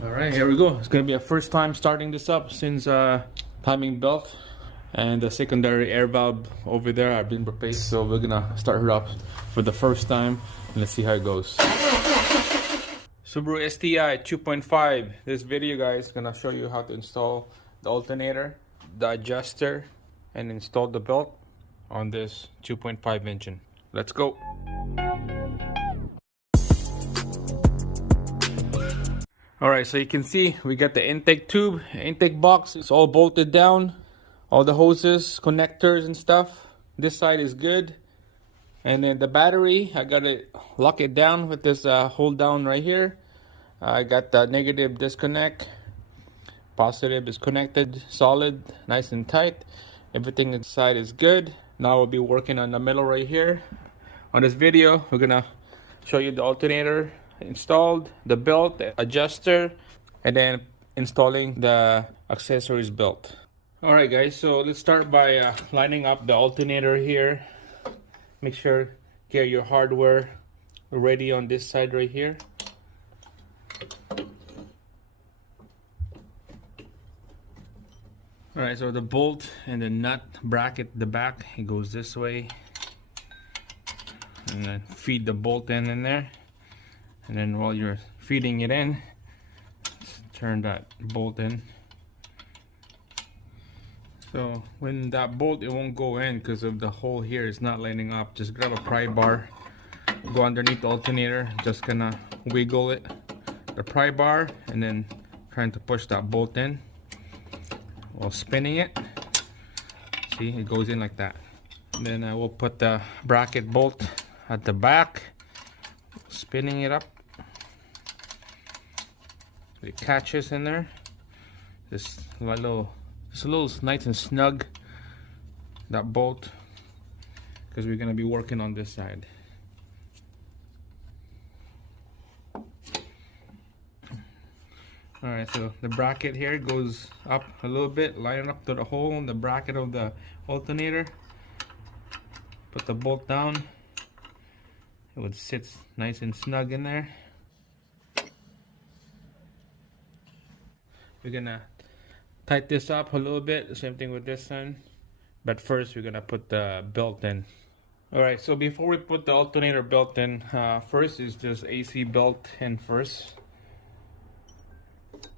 All right, here we go. It's gonna be a first time starting this up since timing belt and the secondary air valve over there have been replaced. So we're gonna start her up for the first time and let's see how it goes. Subaru STI 2.5. This video, guys, is gonna show you how to install the alternator, the adjuster, and install the belt on this 2.5 engine. Let's go. Alright, so you can see we got the intake tube, intake box. It's all bolted down. All the hoses, connectors and stuff. This side is good. And then the battery, I got to lock it down with this hold down right here. I got the negative disconnect. Positive is connected, solid, nice and tight. Everything inside is good. Now we'll be working on the middle right here. On this video, we're gonna show you the alternator installed, the belt, the adjuster, and then installing the accessories belt. Alright guys, so let's start by lining up the alternator here. Make sure get your hardware ready on this side right here. Alright, so the bolt and the nut bracket, the back, it goes this way. And then feed the bolt in there. And then while you're feeding it in, turn that bolt in. So when that bolt, it won't go in because of the hole here. It's not lining up. Just grab a pry bar, go underneath the alternator, just gonna wiggle it, the pry bar, and then trying to push that bolt in while spinning it. See, it goes in like that. And then I will put the bracket bolt at the back, spinning it up. It catches in there. Just a little nice and snug, that bolt, because we're gonna be working on this side. Alright, so the bracket here goes up a little bit, line up to the hole in the bracket of the alternator. Put the bolt down. It would sit nice and snug in there. We're gonna tighten this up a little bit, the same thing with this one. But first we're gonna put the belt in. Alright, so before we put the alternator belt in, first is just AC belt in first.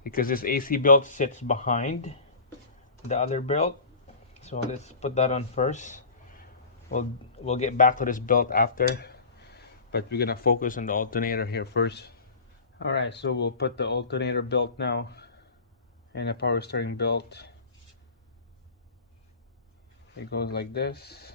Because this AC belt sits behind the other belt. So let's put that on first. We'll get back to this belt after. But we're gonna focus on the alternator here first. Alright, so we'll put the alternator belt now. And a power steering belt. It goes like this.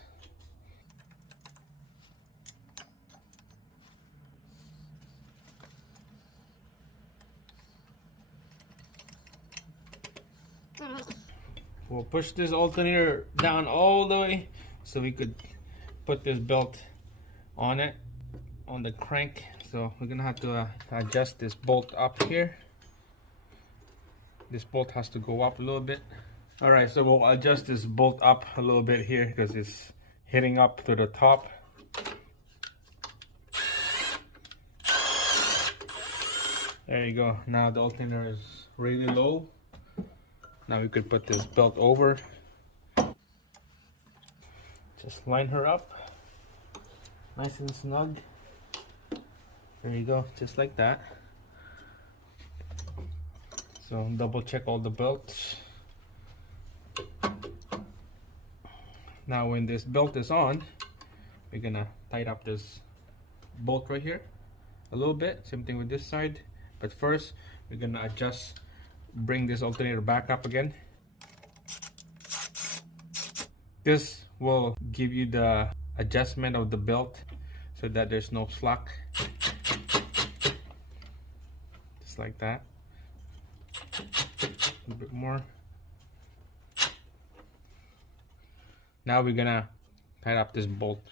We'll push this alternator down all the way so we could put this belt on it, on the crank. So we're gonna have to adjust this bolt up here. This bolt has to go up a little bit. Alright, so we'll adjust this bolt up a little bit here because it's hitting up to the top. There you go. Now the alternator is really low. Now we could put this belt over. Just line her up. Nice and snug. There you go, just like that. So double check all the belts. Now when this belt is on, we're gonna tighten up this bolt right here a little bit. Same thing with this side. But first, we're gonna adjust, bring this alternator back up again. This will give you the adjustment of the belt so that there's no slack. Just like that. A bit more. Now we're gonna tighten up this bolt.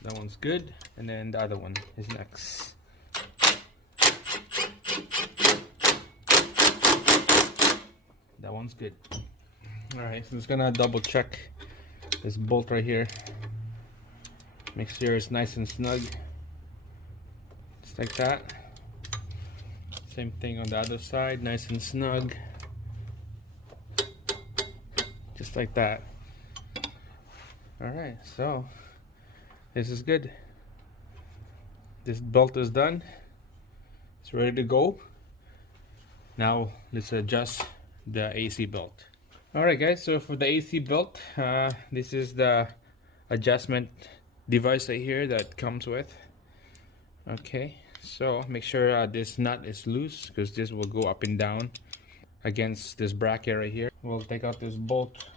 That one's good, and then the other one is next. That one's good. Alright, so just gonna double check this bolt right here. Make sure it's nice and snug. just like that. Same thing on the other side, nice and snug, just like that. All right, so this is good. This belt is done, it's ready to go. Now let's adjust the AC belt. All right guys, so for the AC belt, this is the adjustment device right here that comes with. Okay, so make sure this nut is loose, because this will go up and down against this bracket right here. We'll take out this bolt,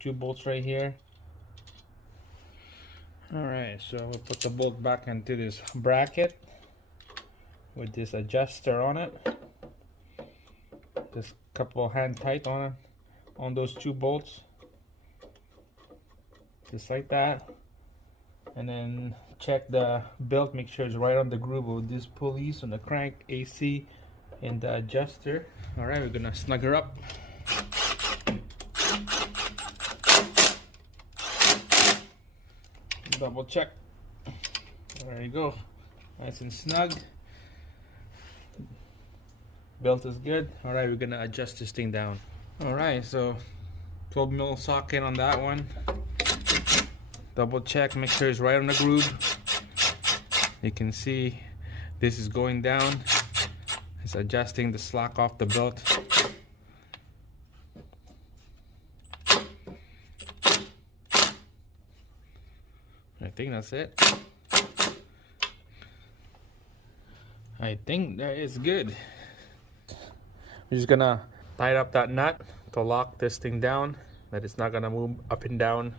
2 bolts right here. Alright, so we'll put the bolt back into this bracket with this adjuster on it. Just couple hand tight on it, on those 2 bolts, just like that. And then check the belt, make sure it's right on the groove with these pulleys on the crank, AC, and the adjuster. Alright, we're gonna snug her up. Double check. There you go, nice and snug. Belt is good. Alright, we're gonna adjust this thing down. Alright, so 12mm socket on that one. Double check, make sure it's right on the groove. You can see this is going down. It's adjusting the slack off the belt. I think that's it. I think that is good. We're just gonna tighten up that nut to lock this thing down, that it's not gonna move up and down,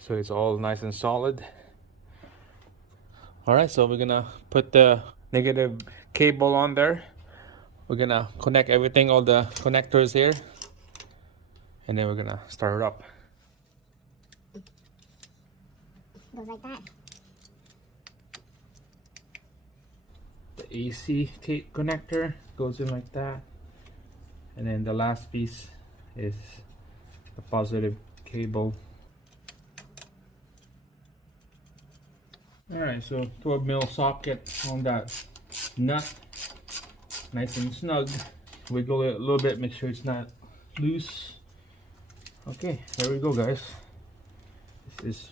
so it's all nice and solid. Alright, so we're gonna put the negative cable on there. We're gonna connect everything, all the connectors here, and then we're gonna start it up. Goes like that. The AC tape connector goes in like that, and then the last piece is the positive cable. Alright, so 12mm socket on that nut, nice and snug. Wiggle it a little bit, make sure it's not loose. Okay, there we go guys. This is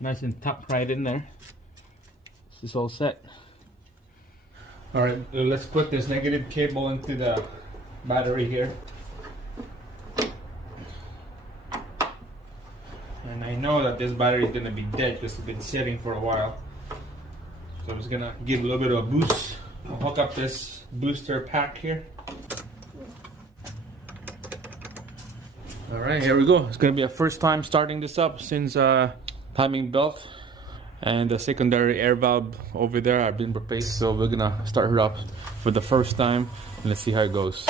nice and tucked right in there. This is all set. Alright, let's put this negative cable into the battery here. And I know that this battery is going to be dead because it's been sitting for a while. So I'm just going to give a little bit of a boost. I'll hook up this booster pack here. Alright, here we go. It's going to be a first time starting this up since timing belt and the secondary air valve over there have been replaced. So we're going to start her up for the first time and let's see how it goes.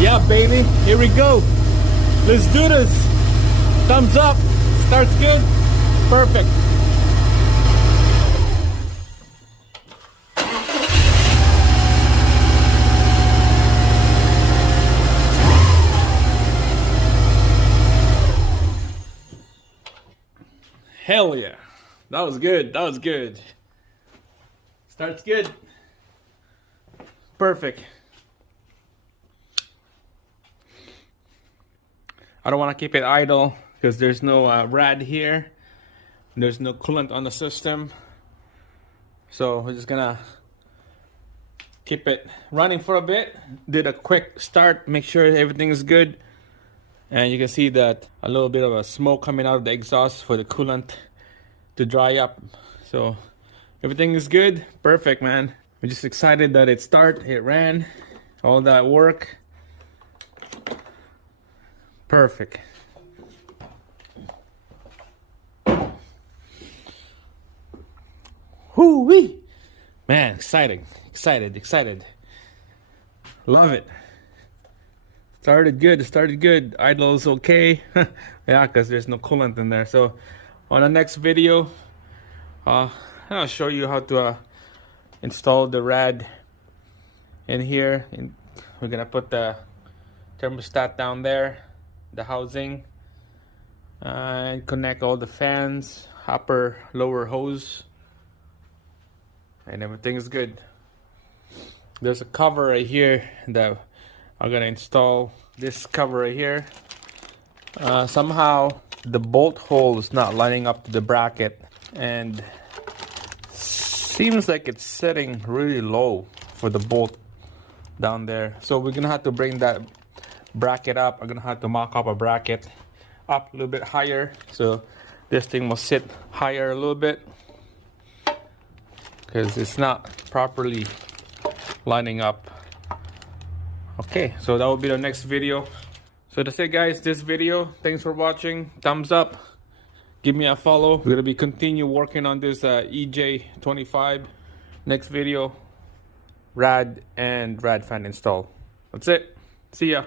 Yeah, baby, here we go. Let's do this. Thumbs up. Starts good. Perfect. Hell yeah. That was good. That was good. Starts good. Perfect. I don't want to keep it idle because there's no rad here. There's no coolant on the system. So we're just gonna keep it running for a bit. Did a quick start, make sure everything is good. And you can see that a little bit of a smoke coming out of the exhaust for the coolant to dry up. So everything is good. Perfect, man. We're just excited that it ran. All that work. Perfect. Whoo-wee! Man, exciting. Excited. Love it. Started good. Idle is okay. Yeah, because there's no coolant in there. So on the next video, I'll show you how to install the rad in here. And we're gonna put the thermostat down there, the housing. and connect all the fans, upper lower hose, and everything is good. There's a cover right here that I'm gonna install. This cover right here, somehow the bolt hole is not lining up to the bracket, and seems like it's setting really low for the bolt down there. So we're gonna have to bring that bracket up. I'm gonna have to mock up a bracket up a little bit higher, so this thing will sit higher a little bit, because it's not properly lining up. Okay, so that will be the next video. So that's it, guys, this video. Thanks for watching. Thumbs up, give me a follow. We're gonna be continue working on this EJ25. Next video, rad and rad fan install. That's it. See ya.